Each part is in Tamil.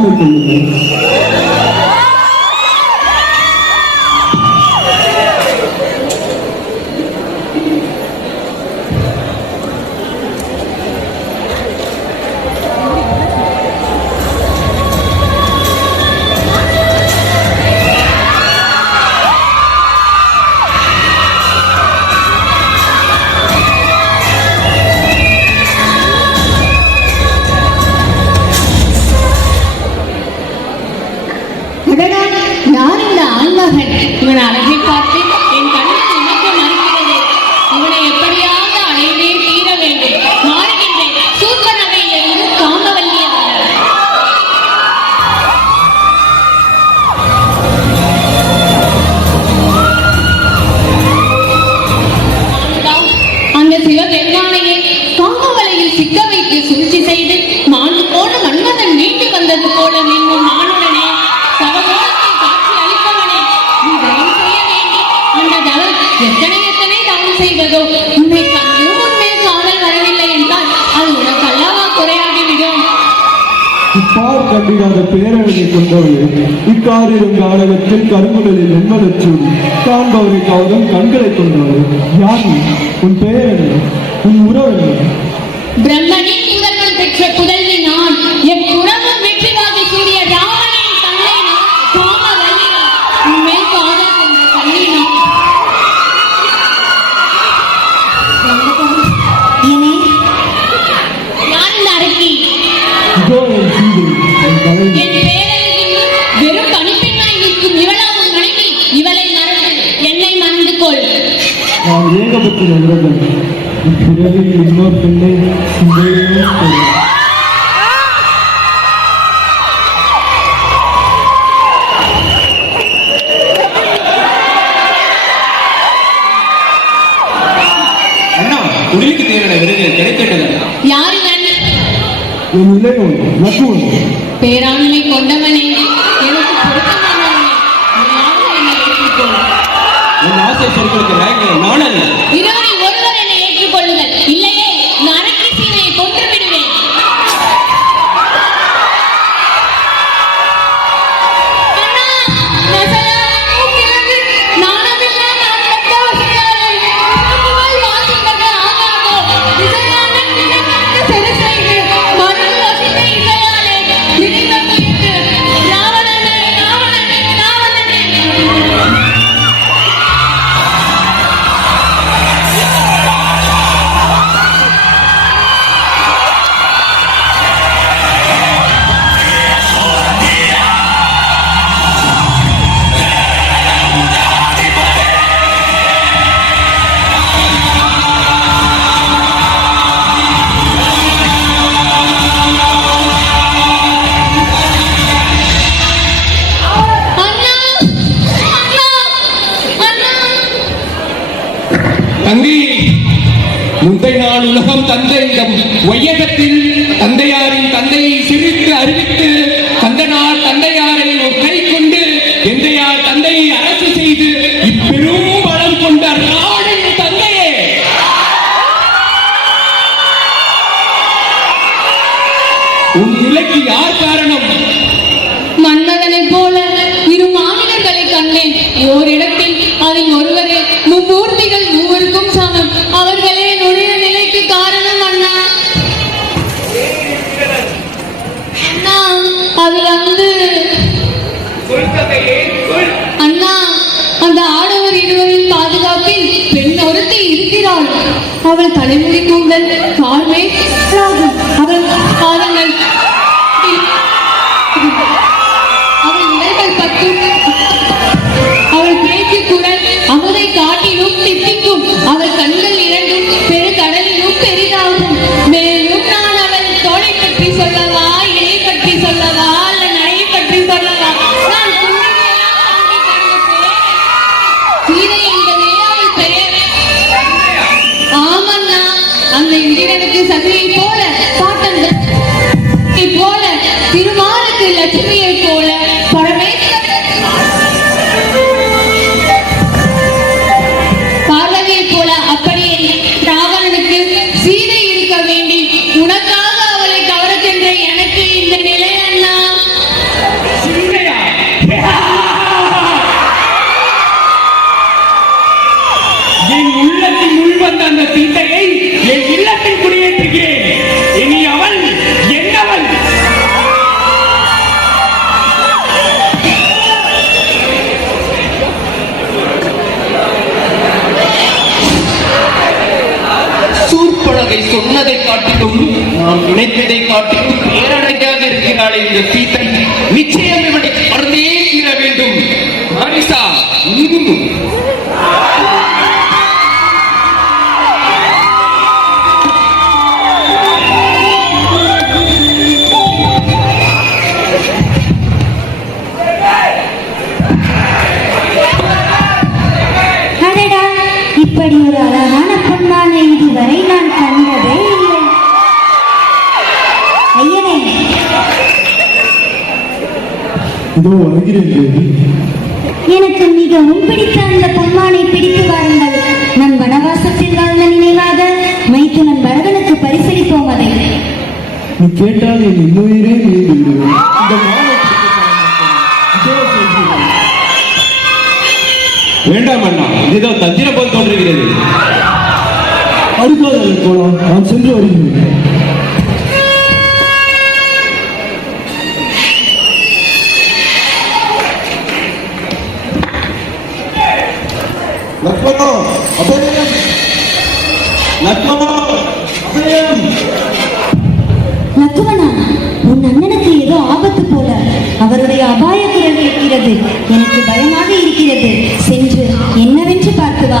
தாழ்மை கொள்ளுங்கள். இவன் அழகை பார்த்து என் கண்ணில் நினைக்க மறுக்கிறது. இவனை எப்படியாவது அடைந்தே தீர வேண்டும். மாறுகின்றேன் சூப்ப நகையிலிருந்து காமவல்லியாக. அந்த சிவபெருமானையே காமவலையில் சிக்க வைத்து சூழ்ச்சி செய்து மாண்டு போன மன்மதன் மீண்டு வந்தது போல நின்னும் நானுடனே சவகோலத்தை காட்சி அளிப்பவனே, நீ தவம் செய்ய வேண்டும். அந்த தவம் எத்தனை தவம் செய்வதோ உன்னை கண்டு உன்மேல் காதல் வரவில்லை என்றால் அது உனக்கு அல்லவா குறையாகிவிடும். இப்பார் கண்டிடாத பேரழகை கொண்டவளே, இக்காரிடும் காலகத்தில் கருங்குடலில் நென்மலச்சூடி காண்பவரை கவரும் கண்களை கொண்டவளே, யார் நீ? உன் பெயர் என்ன? உன் உறவு என்ன? பிரம்மனின் முதல்வன் பெற்ற புதல்வி நான். என் உறவும் வெற்றிவாகி கூடிய ராமனின் தந்தை நான். காமவல்லி நான். உன்மேல் காதல் கொண்ட கண்ணி நான். நான் இந்த அரக்கி. இதோ என் சீதை, என் தலைவி. என் பேரழகில் வெறும் பணிப்பெண்ணாய் நிற்கும் இவளா உன் மனைவி? இவளை மறந்து என்னை மறந்து கொள். நான் ஏகபத்திர விரதன். இப்பிறவில் இன்னொரு பெண்ணை குடிலுக்கு தேவையான விருதுகள் கிடைத்துவிட்டது. யார் இவன்? என் இளையோன் லக்குவன். பேராண்மை கொண்டவனே, எனக்கு பொருத்தமானவனே, நீயாவது என்னை ஏற்றுக்கொள். என் ஆசை சொற்களுக்கு வேங்க நான் அல்ல. இருவரில் ஒருவர் என்னை ஏற்றுக்கொள்ளுங்கள். இல்லையே இந்த அரக்கி சீதையை கொன்று விடுவேன். அண்ணா, நெசையாலே மூக்கிலிருந்து நாணமில்லை நான் பெற்ற வசையாலே உறவுகள் வாசிப்பது ஆகாதோ. இசையான நினைவுக்கு சரி செய்து மருந்து வசித்த இசையாலே நினைவு முயன்று ராவணனே ராவணனே ராவணனே. தங்கி முந்தை நாள் உலகம் தந்த இந்த வையகத்தில் தந்தையாரின் தந்தையை சிரித்து அறிவித்து அந்த நாள் தந்தையாரை கை கொண்டு எந்தையார் தந்தையை அரசு செய்து இப்பெரும் பலம் கொண்ட ராவணன் தந்தையே. உன் நிலைக்கு யார் காரணம்? மன்மதனைப் போல இரு மாநிலங்களை கண்டேன். ஓரிடத்தில் அதில் ஒருவரே மும்மூர்த்திகள் மூவருக்கும் சமம். அவர்களே நுழைய நிலைக்கு காரணம் அண்ணா. அண்ணா, அது அண்ணா, அந்த ஆடவர் இருவரின் பாதுகாப்பில் பெண் ஒருத்தி இருக்கிறாள். அவள் தலைமுடி கூந்தல் கால்மே அவள் பாதங்கள் அவள் உடல்கள் பற்றும் அவள் பேச்சு குரல் அமுதை காட்டிலும் தித்திக்கும். அவள் கண்கள் இரண்டும் பெரு கடலிலும் பெரிதாகும். மேலும் நான் அவள் தோளை பற்றி சொல்லவா, இலை பற்றி சொல்லவா, அல்ல நடையை பற்றி சொல்லவா? நான் சீதை என்பதே அவள் பெயர். ஆமண்ணா, அந்த இந்திரனுக்கு சசியை போல பாட்டன் போல திருமாலுக்கு லட்சுமியை போல பார்வதியை போல அப்படியே ராவணனுக்கு சீதை இருக்க வேண்டி உனக்காக அவளை கவர சென்ற எனக்கு இந்த நிலை அண்ணா. காட்டிலும் நாம் நினைத்ததை காட்டிலும் பேரழகாக இருக்கிறாள் இந்த சீதை. நிச்சயம் இவனை மறந்தே தீர வேண்டும். மாரிசா, இப்படி ஒரு அழகான பொன்மானை இதுவரை நான் கண்டதே இல்லை. ஐயனே, இதோ வருகிறேன் தேவி. எனக்கு மிகவும் பிடித்த அந்த பொன்மானை பிடித்து வாருங்கள். நம் வனவாசத்தில் வாழ்ந்த நினைவாக மைத்துனன் பரதனுக்கு பரிசளிப்போம் அதை. நீ கேட்டால் என் இன்னுயிரே மீது விடுவேன். இந்த வேண்டாம் அண்ணா, இதுதான் தத்திர போல் தோன்றுகிறது. அடுக்காதே போலாம், நான் சென்று வருகிறேன். லக்ஷ்மணா, அபயம்! லக்ஷ்மணா, அபயம்! லக்குவனா, உன் அண்ணனுக்கு ஏதோ ஆபத்து போல. அவருடைய அபாய குரல் இருக்கிறது. எனக்கு பயமாக இருக்கிறது. சென்று என்னவென்று பார்த்து வா.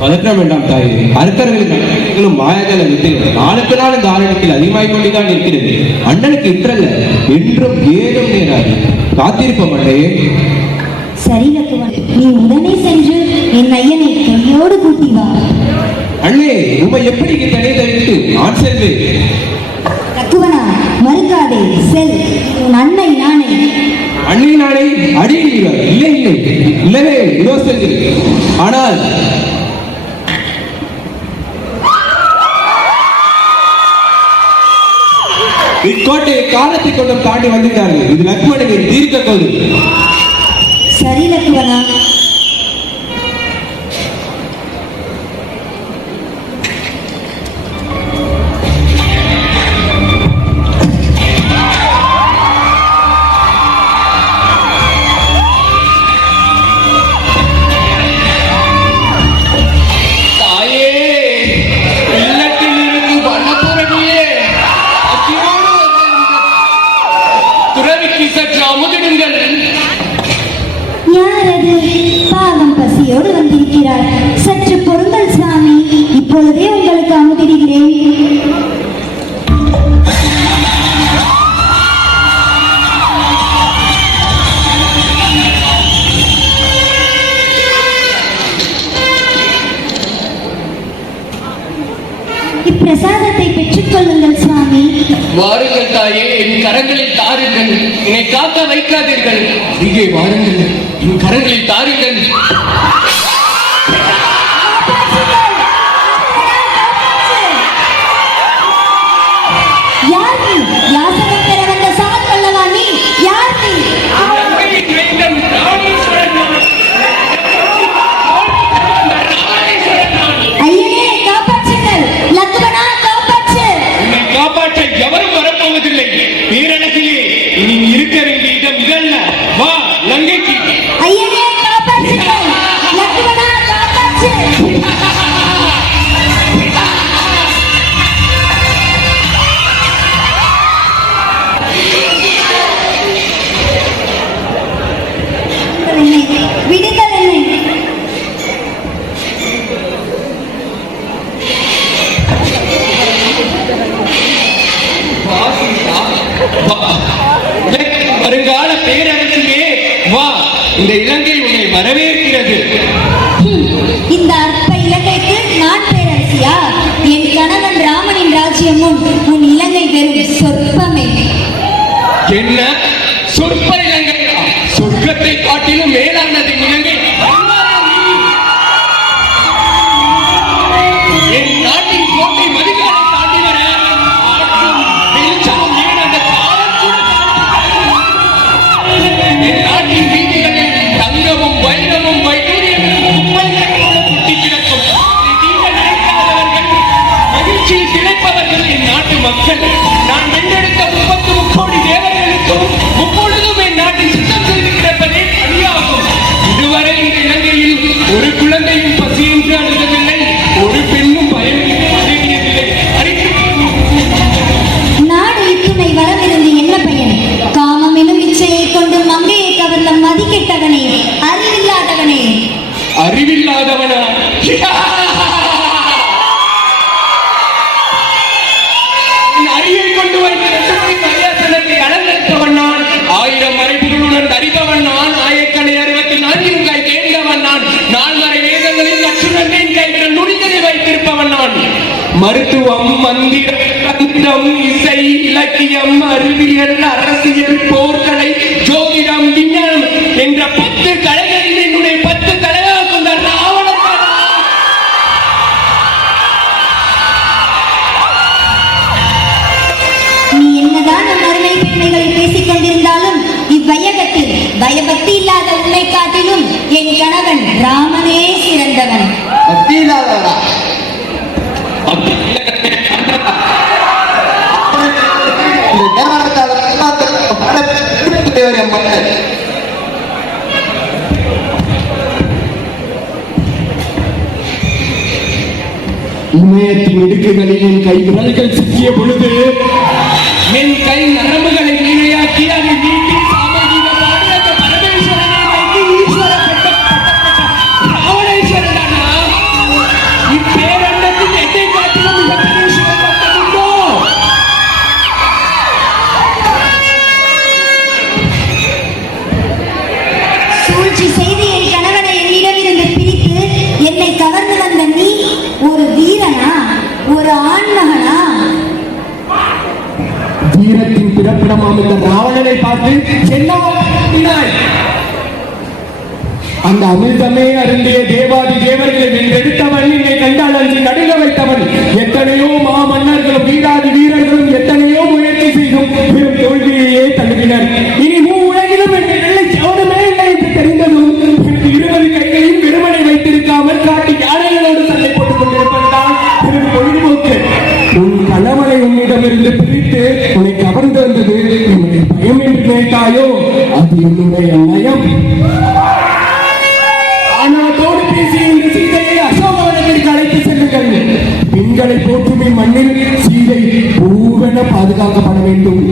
பதற்றம் வேண்டாம் தாயே. அறுக்கர்களும் மாயதள வித்து நாளுக்கு நாள் இந்த ஆரணத்தில் அதிகமாகிக் கொண்டுதான் இருக்கிறது. அண்ணனுக்கு இன்றல்ல என்றும் ஏதும் நேராது. காத்திருப்போம் அண்ணையே. சரி லக்குவன், நீ உடனே சென்று என் ஐயனை கையோடு கூட்டி வா. அண்ணே, உண்மை எப்படி தடை தரித்து நான் செல்வேன். லக்குவனா, மறுக்காதே, செல். உன் அன்னை நானே. அண்ணி நானே அடிக்கிறீர்கள். இல்லை இல்லை இல்லவே, இதோ செல்கிறேன். ஆனால் இக்கோட்டையை காலத்தை கொண்டும் தாண்டி வந்துட்டார்கள். இது லக்ஷ்மணனை தீர்க்க கொள். சரி லக்குவனா. பசியோடு வந்திருக்கிறார். சற்று பொறுங்கள் சாமி, இப்பொழுதே உங்களுக்கு அமுதிடுகிறேன். இப்பிரசாதத்தை பெற்றுக் கொள்ளுங்கள் சுவாமி. வாருங்கள் தாயே, என் கரங்களில் தாருங்கள். என்னை காக்க வைக்காதீர்கள். இங்கே வாருங்கள், என் கரங்களில் தாருங்கள். யார் நீ? யாசகம் பெற வந்த சால் கொள்ளவா நீ? யார் நீ? ஐயனே, காப்பாற்றுங்கள். லக்குவனா, காப்பாற்று. உன்னை காப்பாற்ற எவரும் வரப்போவதில்லை. பேரழகிலே நீ இருக்க வேண்டிய இடம் இதல்ல. வா லங்கைக்கு. ஐயனே, காப்பாற்றுங்கள். லக்குவனா, காப்பாற்று. விடுங்கள் என்னை. வருங்கால பேரரசிலே வா, இந்த இலங்கை உன்னை வரவேற்கிறது. இந்த அற்ப இலங்கைக்கு நான் பேரரசியா? என் கணவன் ராமனின் ராஜ்யமும் உன் இலங்கை வெறும் சொற்பமே. என்ன சொற்ப இலங்கையா? சொர்க்கத்தை காட்டிலும் மேலானது இலங்கை. என் நாட்டின் கோட்டை மதில்களை தாண்டி வர வெளிச்சமும் ஏன் அந்த காலம் கூட என் நாட்டின் வீதிகளில் தங்கமும் வைரமும் வைடூரியமும் குப்பைகளோடு குட்டி கிடக்கும். நீங்கள் நினைக்காதவர்கள், மகிழ்ச்சியில் திளைப்பவர்கள் என் நாட்டு மக்கள். நான் வென்றெடுத்த 33 கோடி தேவர்களுக்கும் முப்பொழுதும் என் நாட்டில் சுத்தம் செய்து கிடப்பதே பணியாகும். இதுவரை இந்த இலங்கையில் ஒரு குழந்தையும் பசியின்றி அழுதவில்லை, ஒரு பெண்ணும் பயமின்றி பதவியதில்லை. அறிந்து அரியை கொண்டு வைத்து மரியாசனத்தை அலங்கரிப்பவன் நான். 1000 மறைபொருளுடன் அறிபவன் நான். ஆயக்கலை 64 கை தேர்ந்தவன் நான். 4 வேதங்களில் அச்சுரனின் கைவிரல் நுனிகளில் வைத்திருப்பவன் நான். மருத்துவம், மந்திரம், தந்திரம், இசை, இலக்கியம், அறிவியல், அரசியல், போர்க்கலை, ஜோதிடம், விஞ்ஞானம் என்ற 10 கலைகளில் என்னுடைய 10 தலையாக கொண்ட ராவணன். நீ என்னதான் நம் அருமை பெண்மைகளை பேசிக் கொண்டிருந்தாலும் இவ்வையகத்தில் பயபக்தி இல்லாத உன்னை காட்டிலும் என் கணவன் ராமனே சிறந்தவன். பக்தி இல்லாதவரா? இமயத்தின் இடுக்குகளில் என் கை விரல்கள் சிக்கிய பொழுது என் கை நரம்புகளை வீணையாக்கி அதை நீட்டி சாமர்த்தியமாடி அந்த பரமேஸ்வரனை வைத்து ஈஸ்வரப்பட்ட ராவணேஸ்வரனா? இப்பேரண்டத்தில் என்னை காட்டிலும் மிகப்பெரிய சிவபக்தன் உண்டோ? சூழ்ச்சி செய்து என் கணவனை என்னிடமிருந்து பிரித்து என்னை கவர்ந்து வந்த நீ ஒரு வீரனா, ஒரு ஆண்மகனா? வீரத்தின் பிறப்பிடமாம் இந்த ராவணனை பார்த்து என்னவோ கத்தினாய். அந்த அமிர்தமே அருந்திய தேவாதி தேவர்களை வென்றெடுத்தவன், என்னை கண்டால் அன்று நடுங்க வைத்தவன். எத்தனையோ மாமன்னர்களும் வீராதி வீரர்களும் எத்தனையோ முயற்சி செய்தும் பெரும் தோல்வியையே தழுவினர். இனி உலகிலும் என்ற வெள்ளை சவுடமே இல்லை என்று தெரிந்ததும் 20 கைகளையும் வெறுமனை வைத்திருக்காமல் காட்டி யானைகளோடு சண்டை போட்டுக் கொண்டிருப்பதுதான் பெரும் பொழுதுபோக்கு. உன் கணவனை உன்னிடமிருந்து பிரித்து உன்னை கவர்ந்து வந்தது என்னுடைய பயம் என்று நினைத்தாயோ? அது என்னுடைய நயம். ஆணவத்தோடு பேசி இந்த சீதையை அசோகவனத்திற்கு அழைத்து செல்லுங்கள். பெண்களை போற்றுமே மண்ணில் சீதை பூவென பாதுகாக்கப்பட வேண்டும்.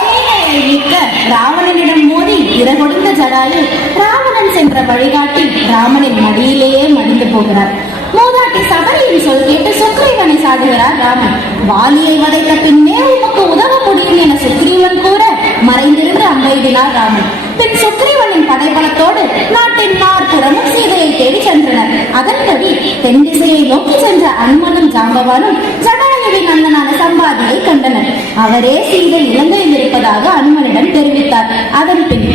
சீதையை மீட்க ராவணனிடம் மோதி இறகொடுத்த ஜடாயு ராவணன் சென்ற வழிகாட்டி ராமனின் மடியிலேயே மடிந்து போகிறார். மூதாட்டி சபரியின் சொல் கேட்டு சுக்ரீவனை சாடுகிறார் ராமன். வாலியை வதைத்த பின்னே உமக்கு உதவ முடியும் என சுக்ரீவன் கூற மறைந்திருந்து அம்பெய்தினார் ராமன். பின் சுக்ரீவனின் படைபலத்தோடு நாட்டின் நாற்புறமும் சீதையை தேடி சென்றனர். அதன்படி தென் திசையை நோக்கி சென்ற அனுமனும் ஜாம்பவானும் ஜடாயுவின் அண்ணனான சம்பாதியை கண்டனர். அவரே சீதை இலங்கையில் இருப்பதாக அனுமனிடம் தெரிவித்தார். அதன் பின்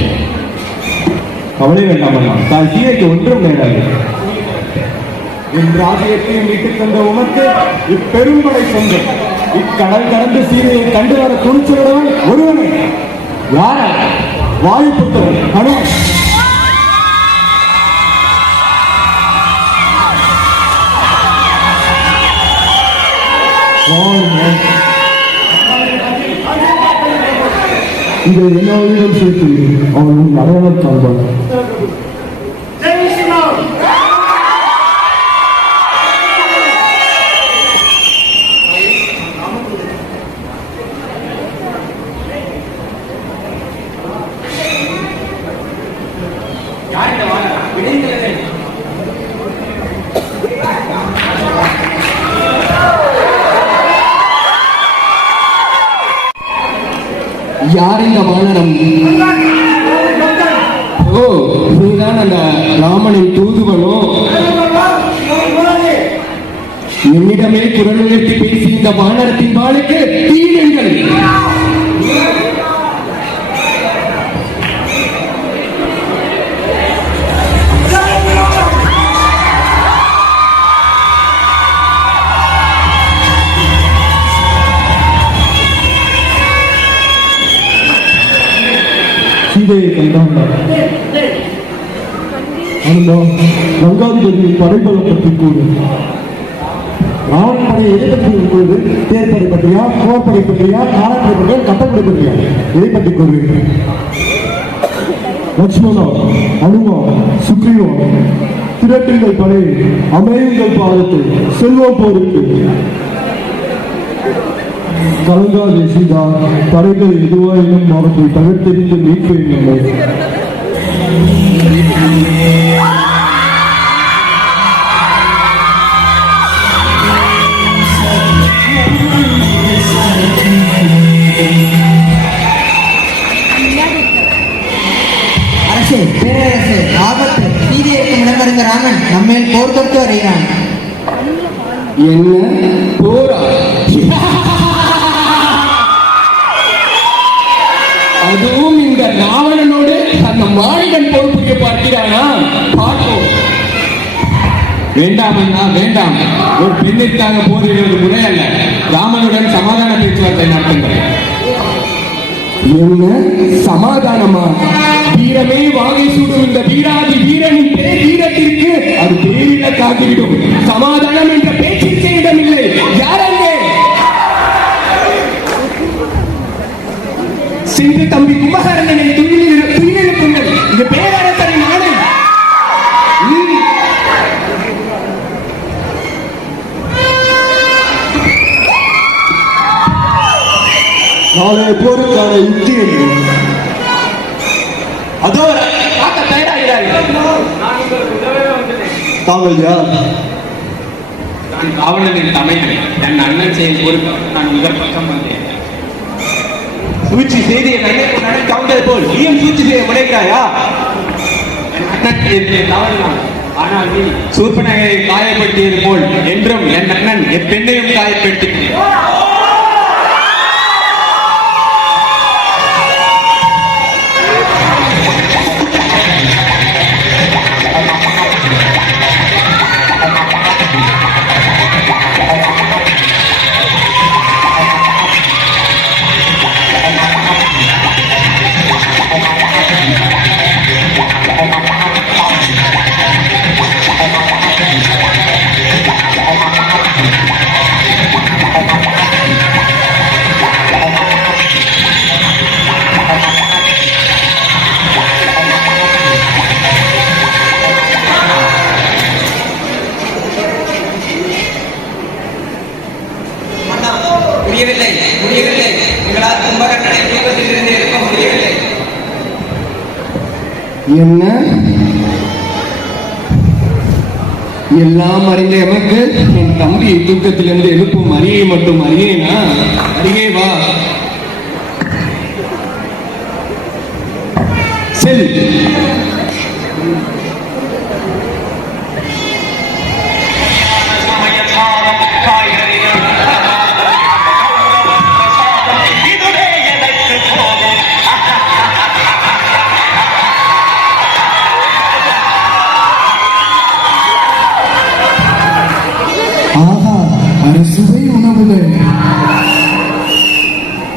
கவலை வேண்டாம் அண்ணா, தாய் சீதைக்கு ஒன்றும் நேராது. என் ராஜ்யத்தை மீட்டுக் கொண்ட உமக்கு இப்பெரும்படை சொந்தம். இக்கடல் கடந்து சீதையை கண்டு வர துணிச்சலுடன் ஒருவனை யார வாயுபுத்தவன் அனுமன். இதை என்னோட சேர்த்து அவன் அடையாளம் காண்பான். யார் இந்த வானரம்? ஓ, நீதான் அந்த ராமனின் தூதுவனோ? என்னிடமே குரல் உயர்த்தி பேசி இந்த வானரத்தின் வாளுக்கு தீடுங்கள். சீதையை கண்டாண்டார். கங்காதிபதியின் படைபலம் பற்றி கூறு. ராவணன் படை எதை பற்றி கூறு? தேர்ப்படை பற்றியா, போர்ப்படை பற்றியா, காலப்படை பற்றியா, கப்பற்படை பற்றியா? இதை பற்றி கூறு. லட்சுமணா, அனுமா, சுக்ரீவா, திரட்டுங்கள் படை, அமையுங்கள் பாதத்தை, செல்வோம் போருக்கு. கலங்காதே சீதா, படைகள் எதுவாயினும் அவற்றை தகர்த்தெறிந்து மீட்பேன். அரசே, பேரரசே, ஆபத்து! சீதையைக்கும் இடமறிந்த ராமன் நம்மேல் போர் தொடுத்து வருகிறான். என்ன போரா? அதுவும் இந்த ராவணனோடு அந்த மாளிகன் போர் புரிய பார்க்கிறானா? பார்ப்போம். வேண்டாம் அண்ணா, வேண்டாம். ஒரு பெண்ணிற்காக போரிடுவது முறையல்ல. ராமனுடன் சமாதான பேச்சுவார்த்தை நடத்துங்கள். என்ன சமாதானமா? வீரமே வாகை சூடும் இந்த வீராதி வீரனின் வீரத்திற்கு அது பேரிழக்காகிவிடும். சமாதானம் என்ற பேச்சுக்கே இடமில்லை. யாரங்கே? சென்று தம்பி கும்பகர்ணனை துயிலெழுப்புங்கள். இது பேரரசரின் ஆணை. நாளைய போருக்கான யுக்தி என்று அதோ காக்க தயாராகிறார்கள். தாங்கள் யார்? நான் ராவணனின் தமையன். என் அண்ணன் செய்யும் பொறுப்பு நான் முதல் பக்கம் வந்தேன். சூழ்ச்சி செய்து என் அண்ணன் கவுண்டது போல் நீயும் சூழ்ச்சி செய்ய முனைகிறாயா? என் அண்ணன் செய்தே தவறுதான். ஆனால் நீ சூர்பனகை காயப்படுத்தியது போல் என்றும் என் அண்ணன் எப்பெண்ணையும் காயப்படுத்தி முடியவில்லை, முடியவில்லை. உங்களால் கும்பகர்ணனை தீபத்திலிருந்து எடுக்க முடியவில்லை. என்ன? எல்லாம் அறிந்த எமக்கு என் தம்பியை தூக்கத்திலிருந்து எழுப்பும் அரியை மட்டும் அறியேனா? அருகே வா. செல். ஆஹா, அறுசுவை உணவுகள்.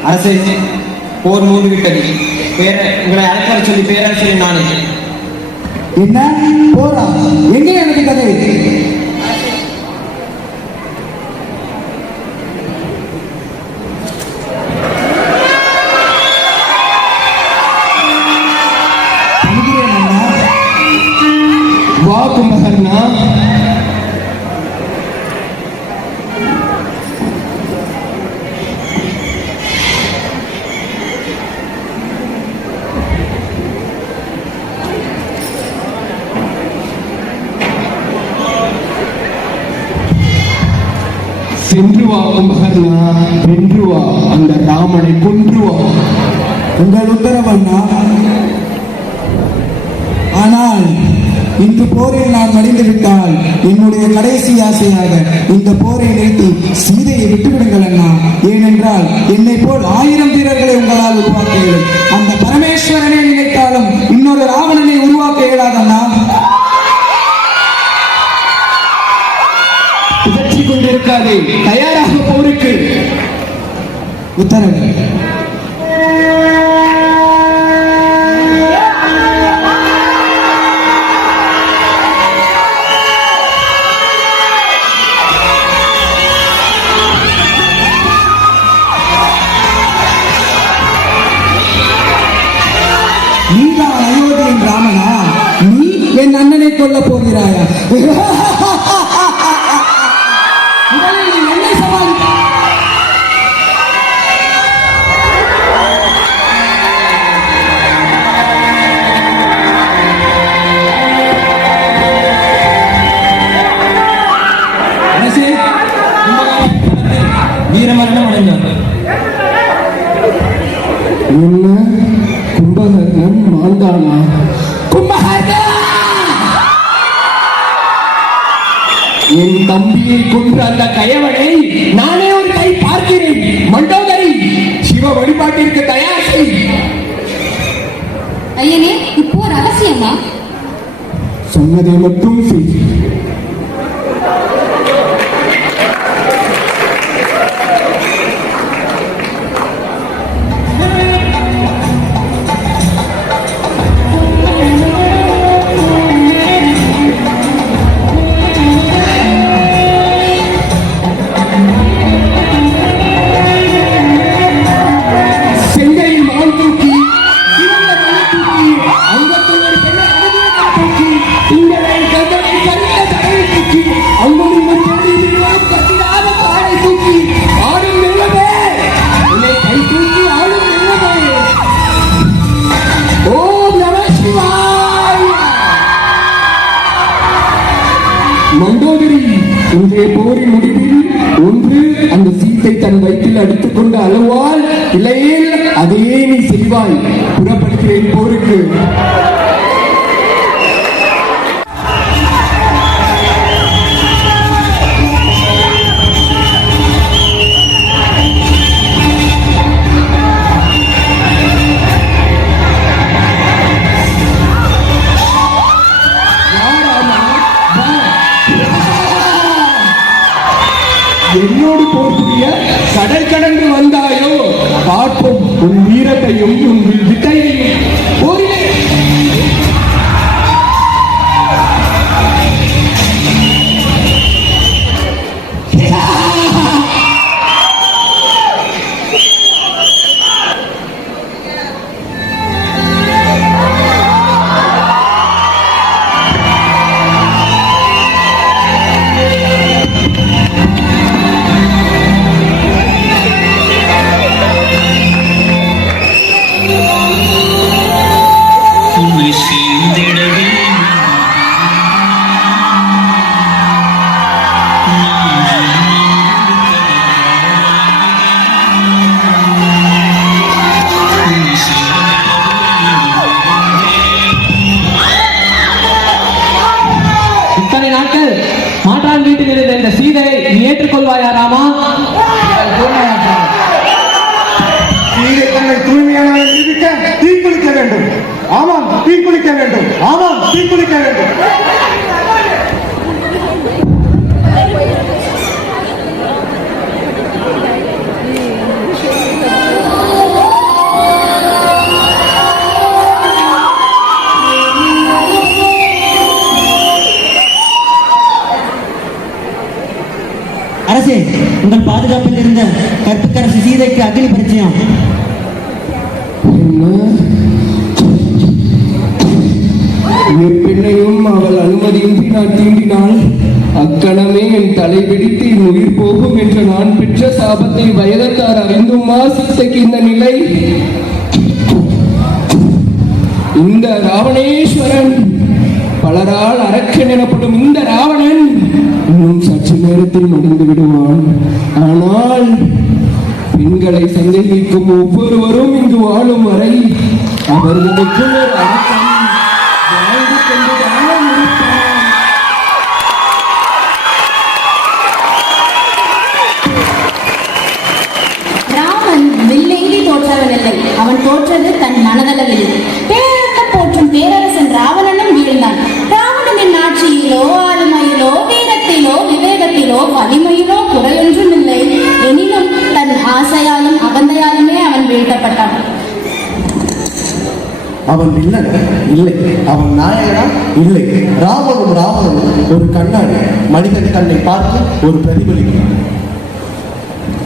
அரசே, போர் மூண்டு விட்டது. உங்களை அழைப்பற சொல்லி பேரரசரின் நானே. என்ன போரா? எங்கே எனக்கு கதை? வா கும்பகர்ணா. சென்று வா கும்பகர்ணா, வென்று வா, அந்த ராமனை கொன்று வா. உங்கள் உத்தரவண்ணா. ஆனால் இந்த போரில் நான் மடிந்து விட்டால் என்னுடைய கடைசி ஆசையாக இந்த போரை நிறுத்தி சீதையை விட்டுவிடுங்கள் அண்ணா. ஏனென்றால் என்னை போல் 1000 வீரர்களை உங்களால் உருவாக்க இயலும். அந்த பரமேஸ்வரனை நினைத்தாலும் இன்னொரு ராவணனை உருவாக்க இயலாதண்ணா. உதற்றிக் கொண்டிருக்காதே, தயாராக போருக்கு. உத்தரவு. நீதான் அயோத்தியின் ராமனா? நீ என் அண்ணனை கொல்ல போகிறாயா? முதலில் நீ என்னை சமாளி. என்ன கும்பகர்ணன் மாந்தானா? கும்பகர்ணன்! என் தம்பியை கொன்ற அந்த கயவனை நானே ஒரு கை பார்க்கிறேன். மண்டோதரி, சிவ வழிபாட்டிற்கு தயார் செய். ஐயனே, இப்போ ரகசியமா? சொன்னதை மட்டும் செய். மண்டோதரி, இன்றைய போரின் முடிவில் ஒன்று அந்த சீத்தை தன் வயிற்றில் அடித்துக் கொண்டு அழுவாள், இல்லையேல் அதையே நீ செய்வாய். புறப்படுகிறேன் போருக்கு. என்னோடு போர் புரிய கடல் கடந்து வந்தாயோ? பார்ப்போம் உன் வீரத்தையும் உன் வித்தையையும். போரிலே மாற்றான் வீட்டில் இருந்த இந்த சீதையை நீ ஏற்றுக்கொள்வாயா ராமா? சீதை தன்னை தூய்மையானவரை நிரூபிக்க தீக்குளிக்க வேண்டும். ஆமாம், தீக்குளிக்க வேண்டும். ஆமாம், தீக்குளிக்க வேண்டும். அரசே, உங்கள் பாதுகாப்பில் இருந்த கற்புக்கரசி சீதைக்கு அக்னி பரிச்சயம். பெண்ணையும் அவள் அனுமதியின்றி நான் தீண்டினால் அக்கணமே என் தலை வெடித்து என் உயிர் போகும் என்ற நான் பெற்ற சாபத்தை வயதத்தார் அறிந்துமா சீதைக்கு இந்த நிலை? இந்த ராவணேஸ்வரன், பலரால் அரக்கன் எனப்படும் இந்த ராவணன் இன்னும் சற்று நேரத்தில் முடிந்து விடுவான். ஆனால் பெண்களை சந்தேகிக்கும் ஒவ்வொருவரும் இங்கு வாழும் வரை அவர்களுக்கு ஒரு அரக்கன் வாழ்ந்து கொண்டுதான் இருப்பான். ராமன் வில்லெங்கி தோற்றவனில்லை, அவன் தோற்றது தன் மனதளவில். பேரக்க போற்றும் பேரரசன் ராவணனும் வீழ்ந்தான். ராவணனின் ஆட்சியிலோ ஆளுமையிலோ வீரத்திலோ விவேகத்திலோ வலிமையிலோ குறையொன்றும் இல்லை. எனினும் தன் ஆசையாலும் அகந்தையாலுமே அவன் வீழ்த்தப்பட்டான். அவன் வில்லன் இல்லை, அவன் நாயகனா இல்லை. ராவனும் ஒரு கண்ணாடி. மனிதன் தன்னை பார்த்து ஒரு பிரதிபலிக்கும்.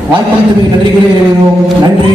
வாய்ப்பளித்தமை நன்றி கூறுகிறோம். நன்றி.